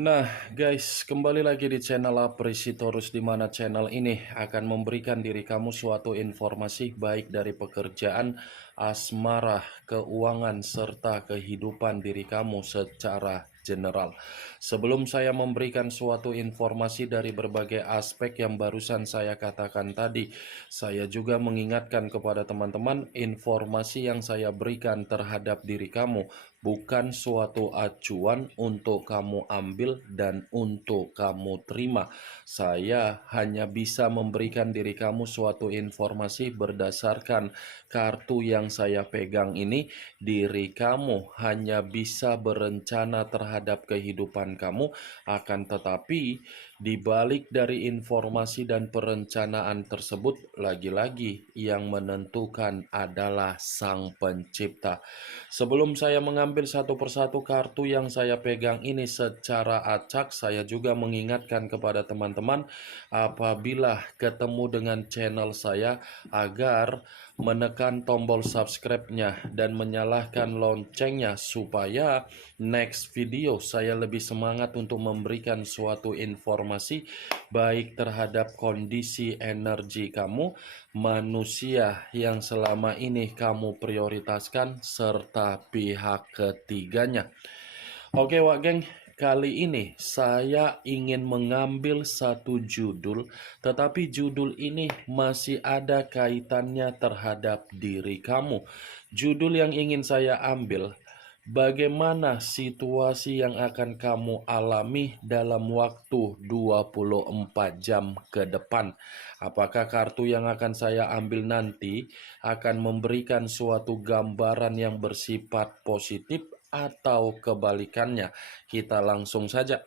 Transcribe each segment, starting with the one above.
Nah guys, kembali lagi di channel Apresitorus, di mana channel ini akan memberikan diri kamu suatu informasi baik dari pekerjaan, asmara, keuangan, serta kehidupan diri kamu secara general. Sebelum saya memberikan suatu informasi dari berbagai aspek yang barusan saya katakan tadi, saya juga mengingatkan kepada teman-teman, informasi yang saya berikan terhadap diri kamu bukan suatu acuan untuk kamu ambil dan untuk kamu terima. Saya hanya bisa memberikan diri kamu suatu informasi berdasarkan kartu yang saya pegang ini. Diri kamu hanya bisa berencana terhadap kehidupan kamu, akan tetapi di balik dari informasi dan perencanaan tersebut, lagi-lagi yang menentukan adalah Sang Pencipta. Sebelum saya mengambil satu persatu kartu yang saya pegang ini secara acak, saya juga mengingatkan kepada teman-teman apabila ketemu dengan channel saya agar menekan tombol subscribe-nya dan menyalakan loncengnya supaya next video saya lebih semangat untuk memberikan suatu informasi baik terhadap kondisi energi kamu, manusia yang selama ini kamu prioritaskan, serta pihak ketiganya. Oke Wak Geng, kali ini saya ingin mengambil satu judul, tetapi judul ini masih ada kaitannya terhadap diri kamu. Judul yang ingin saya ambil, bagaimana situasi yang akan kamu alami dalam waktu 24 jam ke depan. Apakah kartu yang akan saya ambil nanti akan memberikan suatu gambaran yang bersifat positif atau kebalikannya? Kita langsung saja.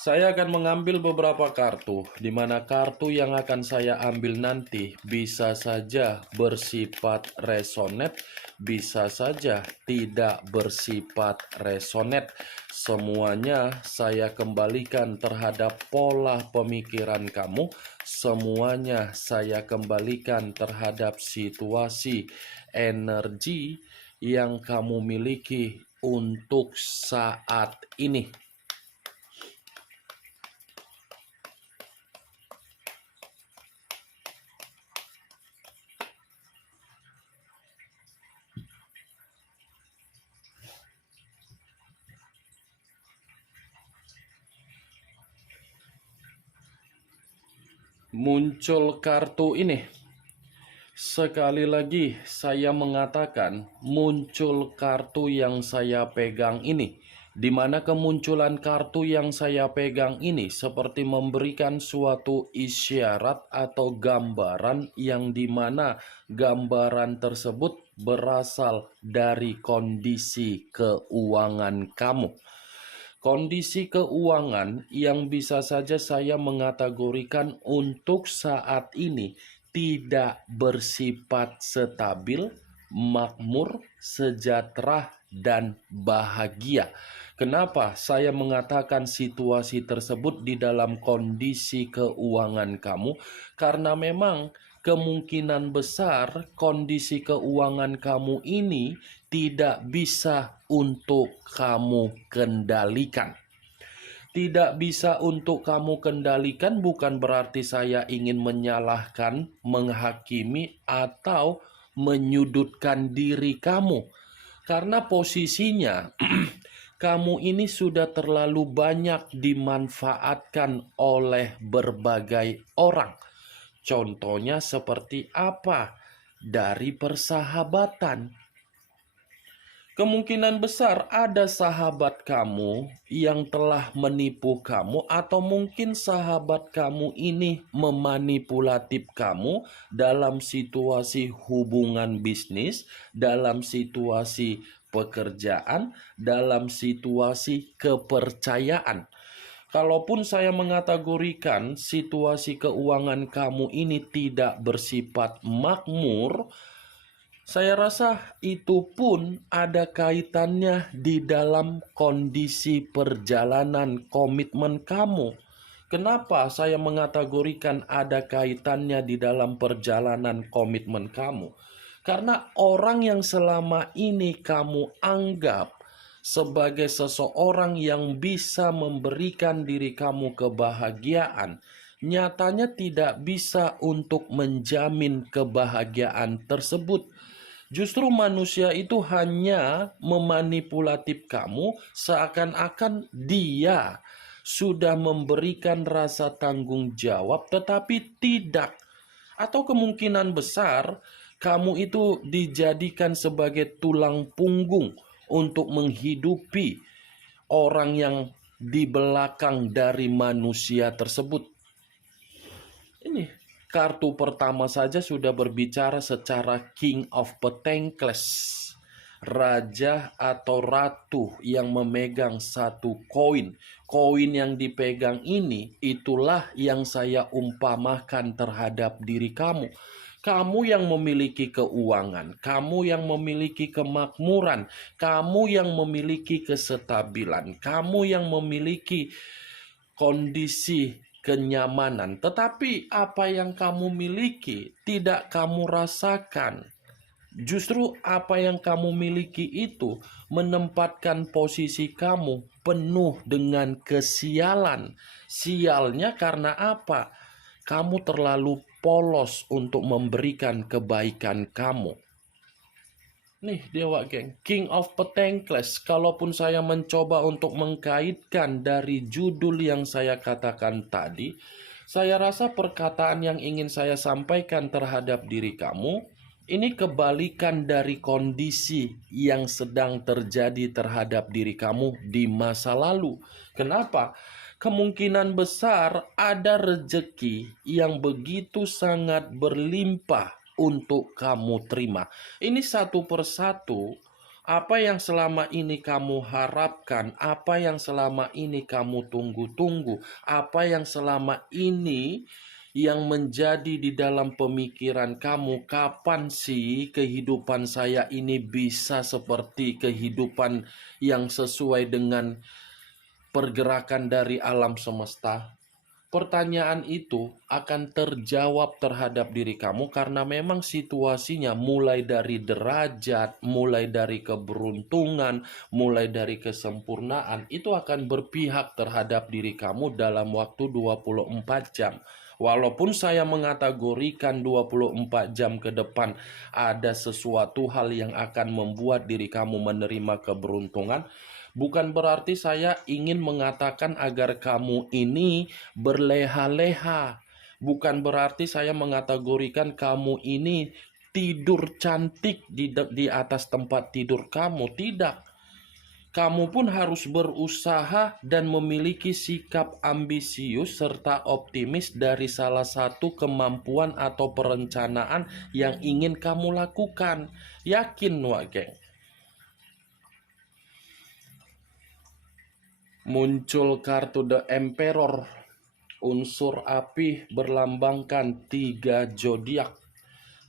Saya akan mengambil beberapa kartu, di mana kartu yang akan saya ambil nanti bisa saja bersifat resonate, bisa saja tidak bersifat resonate. Semuanya saya kembalikan terhadap pola pemikiran kamu, semuanya saya kembalikan terhadap situasi energi yang kamu miliki untuk saat ini. Muncul kartu ini. Sekali lagi saya mengatakan muncul kartu yang saya pegang ini, di mana kemunculan kartu yang saya pegang ini seperti memberikan suatu isyarat atau gambaran yang dimana gambaran tersebut berasal dari kondisi keuangan kamu. Kondisi keuangan yang bisa saja saya mengategorikan untuk saat ini tidak bersifat stabil, makmur, sejahtera, dan bahagia. Kenapa saya mengatakan situasi tersebut di dalam kondisi keuangan kamu? Karena memang kemungkinan besar kondisi keuangan kamu ini tidak bisa untuk kamu kendalikan. Tidak bisa untuk kamu kendalikan bukan berarti saya ingin menyalahkan, menghakimi, atau menyudutkan diri kamu. Karena posisinya kamu ini sudah terlalu banyak dimanfaatkan oleh berbagai orang. Contohnya seperti apa? Dari persahabatan. Kemungkinan besar ada sahabat kamu yang telah menipu kamu, atau mungkin sahabat kamu ini memanipulatif kamu dalam situasi hubungan bisnis, dalam situasi pekerjaan, dalam situasi kepercayaan. Kalaupun saya mengategorikan situasi keuangan kamu ini tidak bersifat makmur, saya rasa itu pun ada kaitannya di dalam kondisi perjalanan komitmen kamu. Kenapa saya mengategorikan ada kaitannya di dalam perjalanan komitmen kamu? Karena orang yang selama ini kamu anggap sebagai seseorang yang bisa memberikan diri kamu kebahagiaan, nyatanya tidak bisa untuk menjamin kebahagiaan tersebut. Justru manusia itu hanya memanipulatif kamu seakan-akan dia sudah memberikan rasa tanggung jawab, tetapi tidak. Atau kemungkinan besar kamu itu dijadikan sebagai tulang punggung untuk menghidupi orang yang di belakang dari manusia tersebut. Ini kartu pertama saja sudah berbicara secara King of Pentacles. Raja atau ratu yang memegang satu koin. Koin yang dipegang ini, itulah yang saya umpamakan terhadap diri kamu. Kamu yang memiliki keuangan, kamu yang memiliki kemakmuran, kamu yang memiliki kestabilan, kamu yang memiliki kondisi kenyamanan. Tetapi apa yang kamu miliki tidak kamu rasakan. Justru apa yang kamu miliki itu menempatkan posisi kamu penuh dengan kesialan. Sialnya karena apa? Kamu terlalu polos untuk memberikan kebaikan kamu. Nih dewa geng, King of Pentacles. Kalaupun saya mencoba untuk mengkaitkan dari judul yang saya katakan tadi, saya rasa perkataan yang ingin saya sampaikan terhadap diri kamu ini kebalikan dari kondisi yang sedang terjadi terhadap diri kamu di masa lalu. Kenapa? Kemungkinan besar ada rejeki yang begitu sangat berlimpah untuk kamu terima. Ini satu persatu apa yang selama ini kamu harapkan, apa yang selama ini kamu tunggu-tunggu, apa yang selama ini yang menjadi di dalam pemikiran kamu, kapan sih kehidupan saya ini bisa seperti kehidupan yang sesuai dengan pergerakan dari alam semesta? Pertanyaan itu akan terjawab terhadap diri kamu karena memang situasinya mulai dari derajat, mulai dari keberuntungan, mulai dari kesempurnaan itu akan berpihak terhadap diri kamu dalam waktu 24 jam. Walaupun saya mengategorikan 24 jam ke depan ada sesuatu hal yang akan membuat diri kamu menerima keberuntungan, bukan berarti saya ingin mengatakan agar kamu ini berleha-leha. Bukan berarti saya mengategorikan kamu ini tidur cantik di atas tempat tidur kamu. Tidak. Kamu pun harus berusaha dan memiliki sikap ambisius serta optimis dari salah satu kemampuan atau perencanaan yang ingin kamu lakukan. Yakin, Wak Geng. Muncul kartu The Emperor, unsur api berlambangkan 3 zodiak,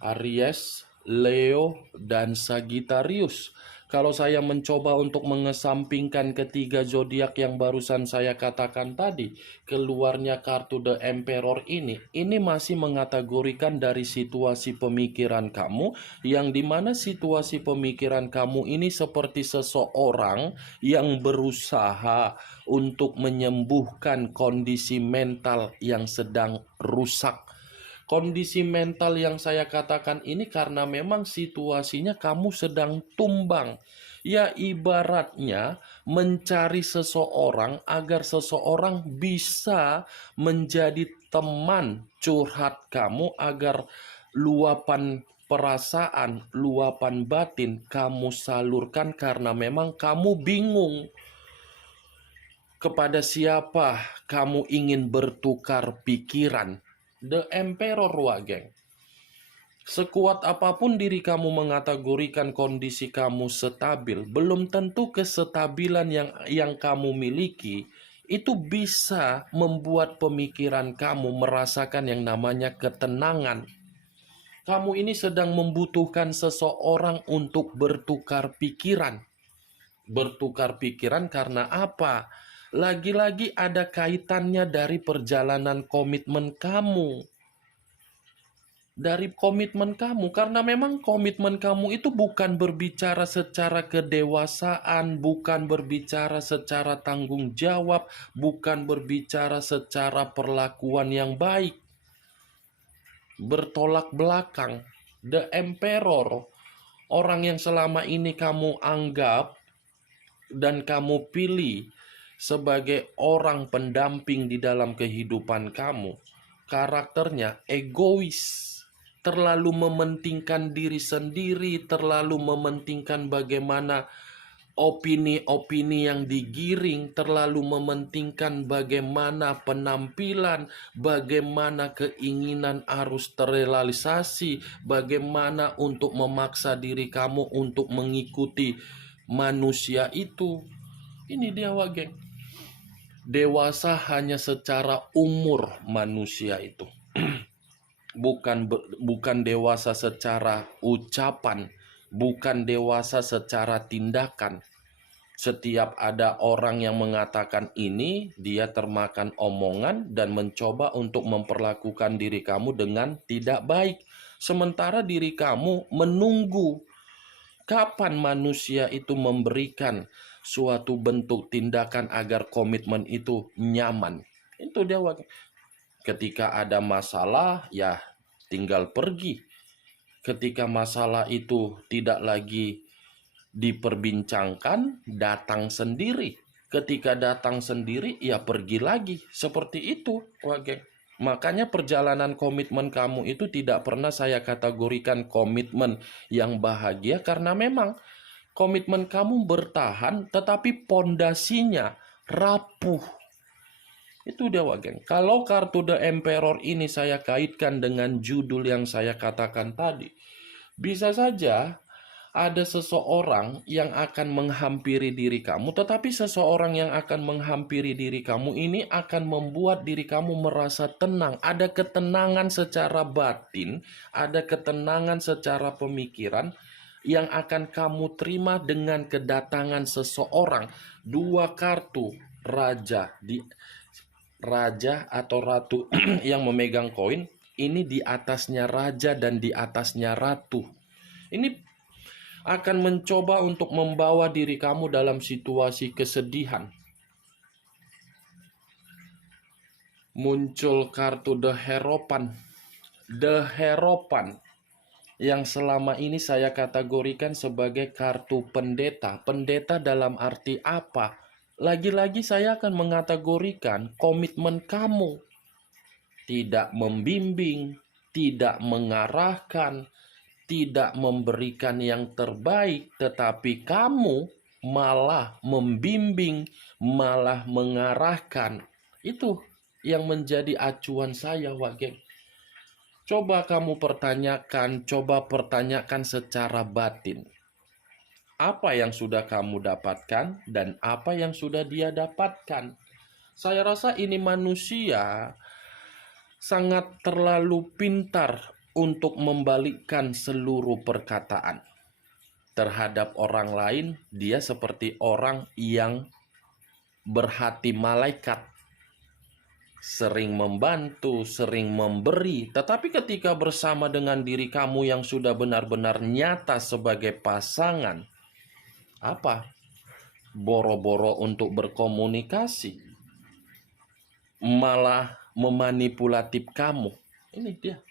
Aries, Leo, dan Sagittarius. Kalau saya mencoba untuk mengesampingkan ketiga zodiak yang barusan saya katakan tadi, keluarnya kartu The Emperor ini masih mengategorikan dari situasi pemikiran kamu, yang dimana situasi pemikiran kamu ini seperti seseorang yang berusaha untuk menyembuhkan kondisi mental yang sedang rusak. Kondisi mental yang saya katakan ini karena memang situasinya kamu sedang tumbang. Ya ibaratnya mencari seseorang agar seseorang bisa menjadi teman curhat kamu agar luapan perasaan, luapan batin kamu salurkan karena memang kamu bingung kepada siapa kamu ingin bertukar pikiran. The Emperor, Wageng. Sekuat apapun diri kamu mengategorikan kondisi kamu stabil, belum tentu kestabilan yang kamu miliki itu bisa membuat pemikiran kamu merasakan yang namanya ketenangan. Kamu ini sedang membutuhkan seseorang untuk bertukar pikiran. Bertukar pikiran karena apa? Lagi-lagi ada kaitannya dari perjalanan komitmen kamu. dari komitmen kamu, karena memang komitmen kamu itu bukan berbicara secara kedewasaan, bukan berbicara secara tanggung jawab, bukan berbicara secara perlakuan yang baik. Bertolak belakang. The Emperor, orang yang selama ini kamu anggap dan kamu pilih sebagai orang pendamping di dalam kehidupan kamu, karakternya egois, terlalu mementingkan diri sendiri, terlalu mementingkan bagaimana opini-opini yang digiring, terlalu mementingkan bagaimana penampilan, bagaimana keinginan harus terrealisasi, bagaimana untuk memaksa diri kamu untuk mengikuti manusia itu. Ini dia Wageng. Dewasa hanya secara umur manusia itu. Bukan dewasa secara ucapan, bukan dewasa secara tindakan. Setiap ada orang yang mengatakan ini, dia termakan omongan dan mencoba untuk memperlakukan diri kamu dengan tidak baik. Sementara diri kamu menunggu kapan manusia itu memberikan suatu bentuk tindakan agar komitmen itu nyaman. Itu dia. Ketika ada masalah, ya tinggal pergi. Ketika masalah itu tidak lagi diperbincangkan, datang sendiri. Ketika datang sendiri, ya pergi lagi. Seperti itu, Wage. Makanya perjalanan komitmen kamu itu tidak pernah saya kategorikan komitmen yang bahagia, karena memang komitmen kamu bertahan, tetapi pondasinya rapuh. Itu dia Wageng. Kalau kartu The Emperor ini saya kaitkan dengan judul yang saya katakan tadi, bisa saja ada seseorang yang akan menghampiri diri kamu, tetapi seseorang yang akan menghampiri diri kamu ini akan membuat diri kamu merasa tenang. Ada ketenangan secara batin, ada ketenangan secara pemikiran yang akan kamu terima dengan kedatangan seseorang. Dua kartu raja atau ratu yang memegang koin, ini di atasnya raja dan di atasnya ratu. Ini akan mencoba untuk membawa diri kamu dalam situasi kesedihan. Muncul kartu The Hierophant. The Hierophant yang selama ini saya kategorikan sebagai kartu pendeta. Pendeta dalam arti apa? Lagi-lagi saya akan mengategorikan komitmen kamu. Tidak membimbing, tidak mengarahkan, tidak memberikan yang terbaik, tetapi kamu malah membimbing, malah mengarahkan. Itu yang menjadi acuan saya, Wageng. Coba kamu pertanyakan secara batin. Apa yang sudah kamu dapatkan dan apa yang sudah dia dapatkan. Saya rasa ini manusia sangat terlalu pintar untuk membalikkan seluruh perkataan. Terhadap orang lain, dia seperti orang yang berhati malaikat. Sering membantu, sering memberi. Tetapi ketika bersama dengan diri kamu yang sudah benar-benar nyata sebagai pasangan, apa? Boro-boro untuk berkomunikasi, malah memanipulatif kamu. Ini dia.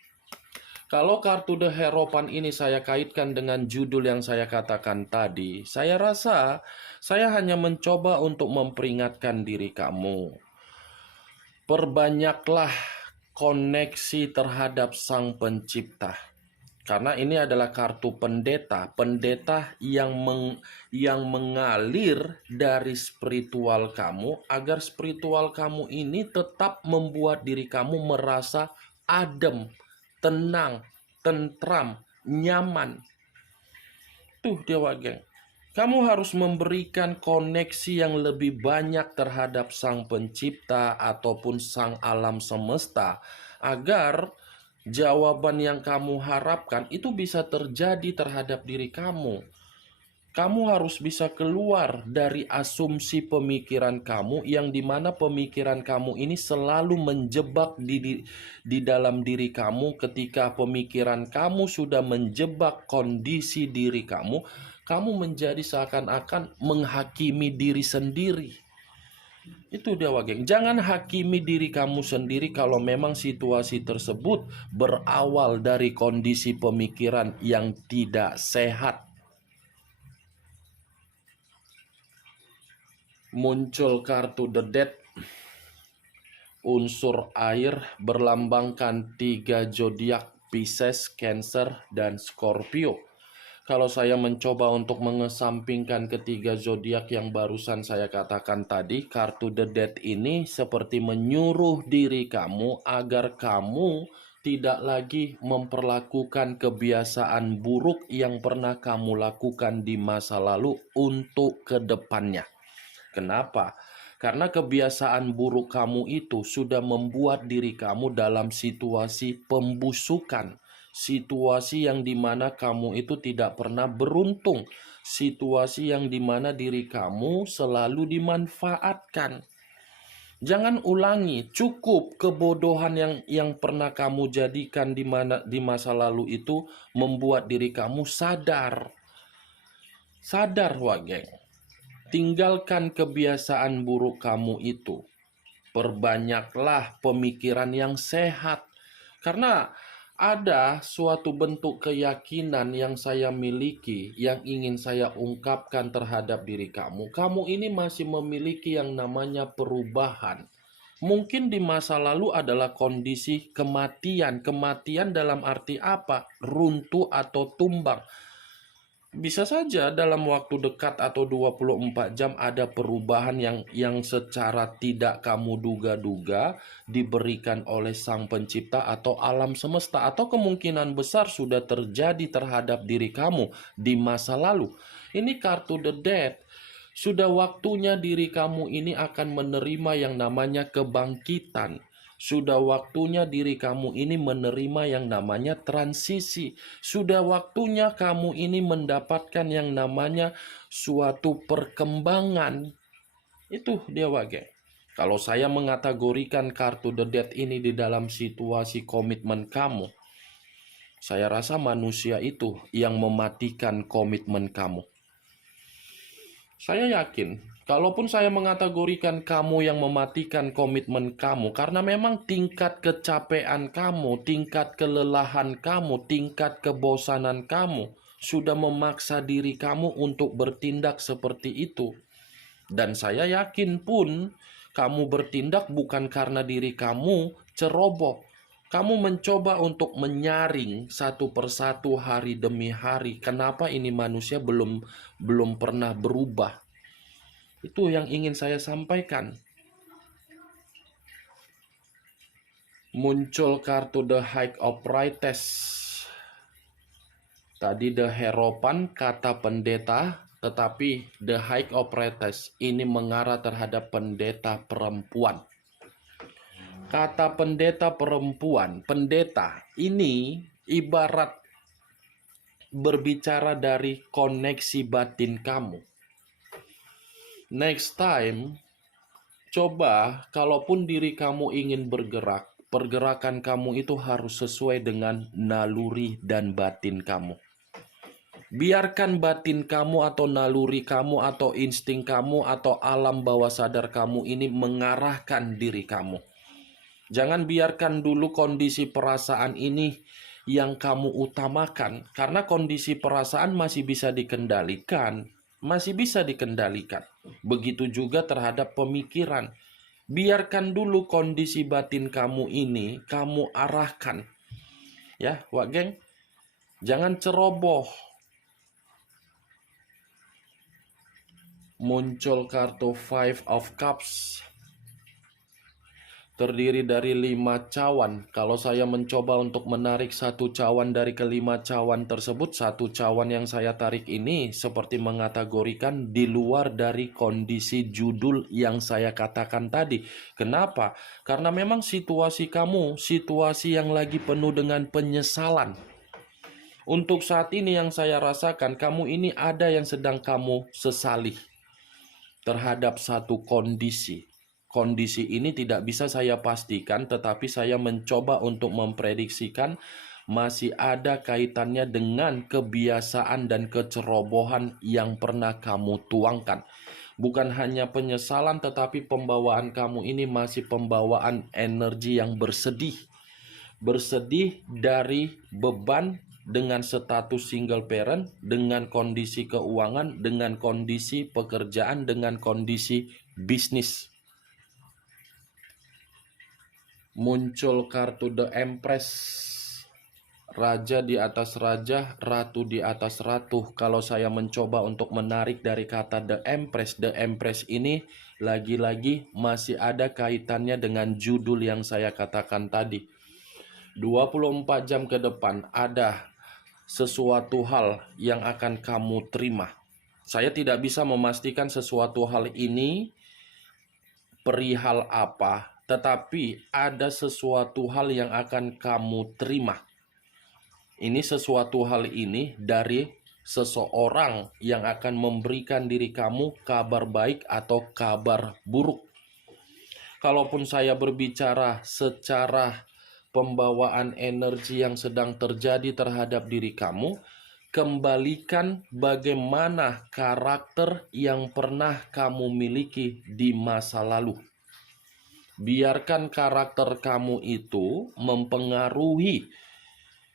Kalau kartu The Hierophant ini saya kaitkan dengan judul yang saya katakan tadi, saya rasa saya hanya mencoba untuk memperingatkan diri kamu. Perbanyaklah koneksi terhadap Sang Pencipta. Karena ini adalah kartu pendeta, pendeta yang mengalir dari spiritual kamu, agar spiritual kamu ini tetap membuat diri kamu merasa adem, tenang, tentram, nyaman. Tuh dia Wageng. Kamu harus memberikan koneksi yang lebih banyak terhadap Sang Pencipta ataupun Sang Alam Semesta, agar jawaban yang kamu harapkan itu bisa terjadi terhadap diri kamu. Kamu harus bisa keluar dari asumsi pemikiran kamu yang dimana pemikiran kamu ini selalu menjebak di dalam diri kamu. Ketika pemikiran kamu sudah menjebak kondisi diri kamu, kamu menjadi seakan-akan menghakimi diri sendiri. Itu dia Wageng. Jangan hakimi diri kamu sendiri kalau memang situasi tersebut berawal dari kondisi pemikiran yang tidak sehat. Muncul kartu The Death, unsur air berlambangkan 3 zodiak, Pisces, Cancer, dan Scorpio. Kalau saya mencoba untuk mengesampingkan ketiga zodiak yang barusan saya katakan tadi, kartu The Death ini seperti menyuruh diri kamu agar kamu tidak lagi memperlakukan kebiasaan buruk yang pernah kamu lakukan di masa lalu untuk kedepannya. Kenapa? Karena kebiasaan buruk kamu itu sudah membuat diri kamu dalam situasi pembusukan. Situasi yang dimana kamu itu tidak pernah beruntung. Situasi yang dimana diri kamu selalu dimanfaatkan. Jangan ulangi, cukup kebodohan yang pernah kamu jadikan di masa lalu itu membuat diri kamu sadar. Sadar, Wageng. Tinggalkan kebiasaan buruk kamu itu. Perbanyaklah pemikiran yang sehat. Karena ada suatu bentuk keyakinan yang saya miliki, yang ingin saya ungkapkan terhadap diri kamu. Kamu ini masih memiliki yang namanya perubahan. Mungkin di masa lalu adalah kondisi kematian. Kematian dalam arti apa? Runtuh atau tumbang. Bisa saja dalam waktu dekat atau 24 jam ada perubahan yang secara tidak kamu duga-duga diberikan oleh Sang Pencipta atau alam semesta, atau kemungkinan besar sudah terjadi terhadap diri kamu di masa lalu. Ini kartu The Death. Sudah waktunya diri kamu ini akan menerima yang namanya kebangkitan. Sudah waktunya diri kamu ini menerima yang namanya transisi. Sudah waktunya kamu ini mendapatkan yang namanya suatu perkembangan. Itu dia Wage. Kalau saya mengategorikan kartu The Death ini di dalam situasi komitmen kamu, saya rasa manusia itu yang mematikan komitmen kamu. Saya yakin, kalaupun saya mengategorikan kamu yang mematikan komitmen kamu, karena memang tingkat kecapean kamu, tingkat kelelahan kamu, tingkat kebosanan kamu, sudah memaksa diri kamu untuk bertindak seperti itu. Dan saya yakin pun, kamu bertindak bukan karena diri kamu ceroboh. Kamu mencoba untuk menyaring satu persatu hari demi hari. Kenapa ini manusia belum pernah berubah? Itu yang ingin saya sampaikan. Muncul kartu The High of Priestess. Tadi The Hierophant, kata pendeta, tetapi The High of Priestess ini mengarah terhadap pendeta perempuan. Kata pendeta perempuan, pendeta ini ibarat berbicara dari koneksi batin kamu. Next time, coba kalaupun diri kamu ingin bergerak, pergerakan kamu itu harus sesuai dengan naluri dan batin kamu. Biarkan batin kamu atau naluri kamu atau insting kamu atau alam bawah sadar kamu ini mengarahkan diri kamu. Jangan biarkan dulu kondisi perasaan ini yang kamu utamakan, karena kondisi perasaan masih bisa dikendalikan, masih bisa dikendalikan. Begitu juga terhadap pemikiran. Biarkan dulu kondisi batin kamu ini kamu arahkan. Ya, Wak Geng, jangan ceroboh. Muncul kartu Five of Cups. Terdiri dari 5 cawan. Kalau saya mencoba untuk menarik satu cawan dari kelima cawan tersebut, satu cawan yang saya tarik ini seperti mengategorikan di luar dari kondisi judul yang saya katakan tadi. Kenapa? Karena memang situasi kamu, situasi yang lagi penuh dengan penyesalan. Untuk saat ini yang saya rasakan, kamu ini ada yang sedang kamu sesali terhadap satu kondisi. Kondisi ini tidak bisa saya pastikan, tetapi saya mencoba untuk memprediksikan masih ada kaitannya dengan kebiasaan dan kecerobohan yang pernah kamu tuangkan. Bukan hanya penyesalan, tetapi pembawaan kamu ini masih pembawaan energi yang bersedih. Bersedih dari beban dengan status single parent, dengan kondisi keuangan, dengan kondisi pekerjaan, dengan kondisi bisnis. Muncul kartu The Empress, raja di atas raja, ratu di atas ratu. Kalau saya mencoba untuk menarik dari kata The Empress ini lagi-lagi masih ada kaitannya dengan judul yang saya katakan tadi. 24 jam ke depan ada sesuatu hal yang akan kamu terima. Saya tidak bisa memastikan sesuatu hal ini perihal apa, tetapi ada sesuatu hal yang akan kamu terima. Ini sesuatu hal ini dari seseorang yang akan memberikan diri kamu kabar baik atau kabar buruk. Kalaupun saya berbicara secara pembawaan energi yang sedang terjadi terhadap diri kamu, kembalikan bagaimana karakter yang pernah kamu miliki di masa lalu. Biarkan karakter kamu itu mempengaruhi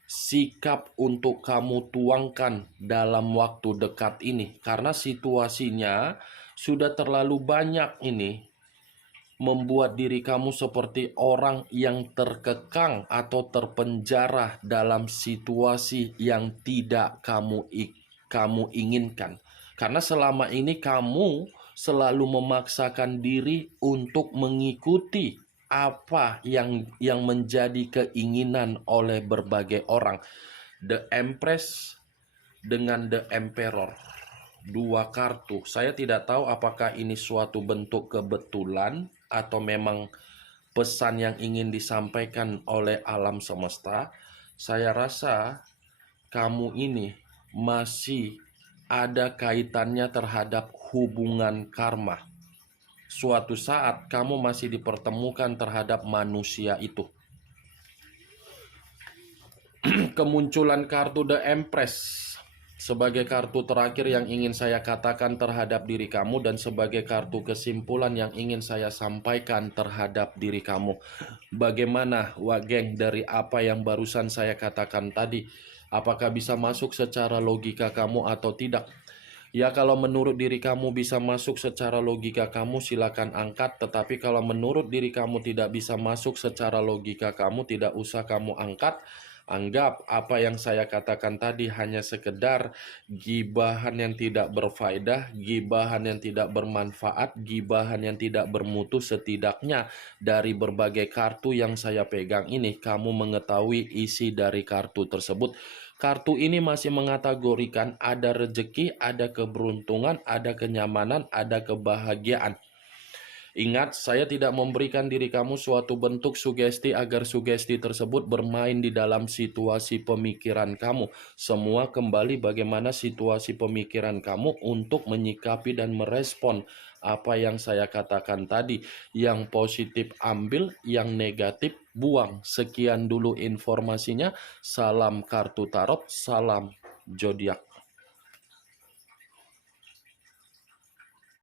sikap untuk kamu tuangkan dalam waktu dekat ini. Karena situasinya sudah terlalu banyak ini membuat diri kamu seperti orang yang terkekang atau terpenjara dalam situasi yang tidak kamu inginkan. Karena selama ini kamu selalu memaksakan diri untuk mengikuti apa yang menjadi keinginan oleh berbagai orang. The Empress dengan The Emperor, dua kartu. Saya tidak tahu apakah ini suatu bentuk kebetulan atau memang pesan yang ingin disampaikan oleh alam semesta. Saya rasa kamu ini masih ada kaitannya terhadap hubungan karma. Suatu saat kamu masih dipertemukan terhadap manusia itu. Kemunculan kartu The Empress sebagai kartu terakhir yang ingin saya katakan terhadap diri kamu dan sebagai kartu kesimpulan yang ingin saya sampaikan terhadap diri kamu. Bagaimana geng dari apa yang barusan saya katakan tadi? Apakah bisa masuk secara logika kamu atau tidak? Ya, kalau menurut diri kamu bisa masuk secara logika kamu, silakan angkat. Tetapi kalau menurut diri kamu tidak bisa masuk secara logika kamu, tidak usah kamu angkat. Anggap apa yang saya katakan tadi hanya sekedar gibahan yang tidak berfaedah, gibahan yang tidak bermanfaat, gibahan yang tidak bermutu. Setidaknya dari berbagai kartu yang saya pegang ini, kamu mengetahui isi dari kartu tersebut. Kartu ini masih mengategorikan ada rezeki, ada keberuntungan, ada kenyamanan, ada kebahagiaan. Ingat, saya tidak memberikan diri kamu suatu bentuk sugesti agar sugesti tersebut bermain di dalam situasi pemikiran kamu. Semua kembali bagaimana situasi pemikiran kamu untuk menyikapi dan merespon apa yang saya katakan tadi. Yang positif ambil, yang negatif buang. Sekian dulu informasinya. Salam kartu tarot, salam zodiak.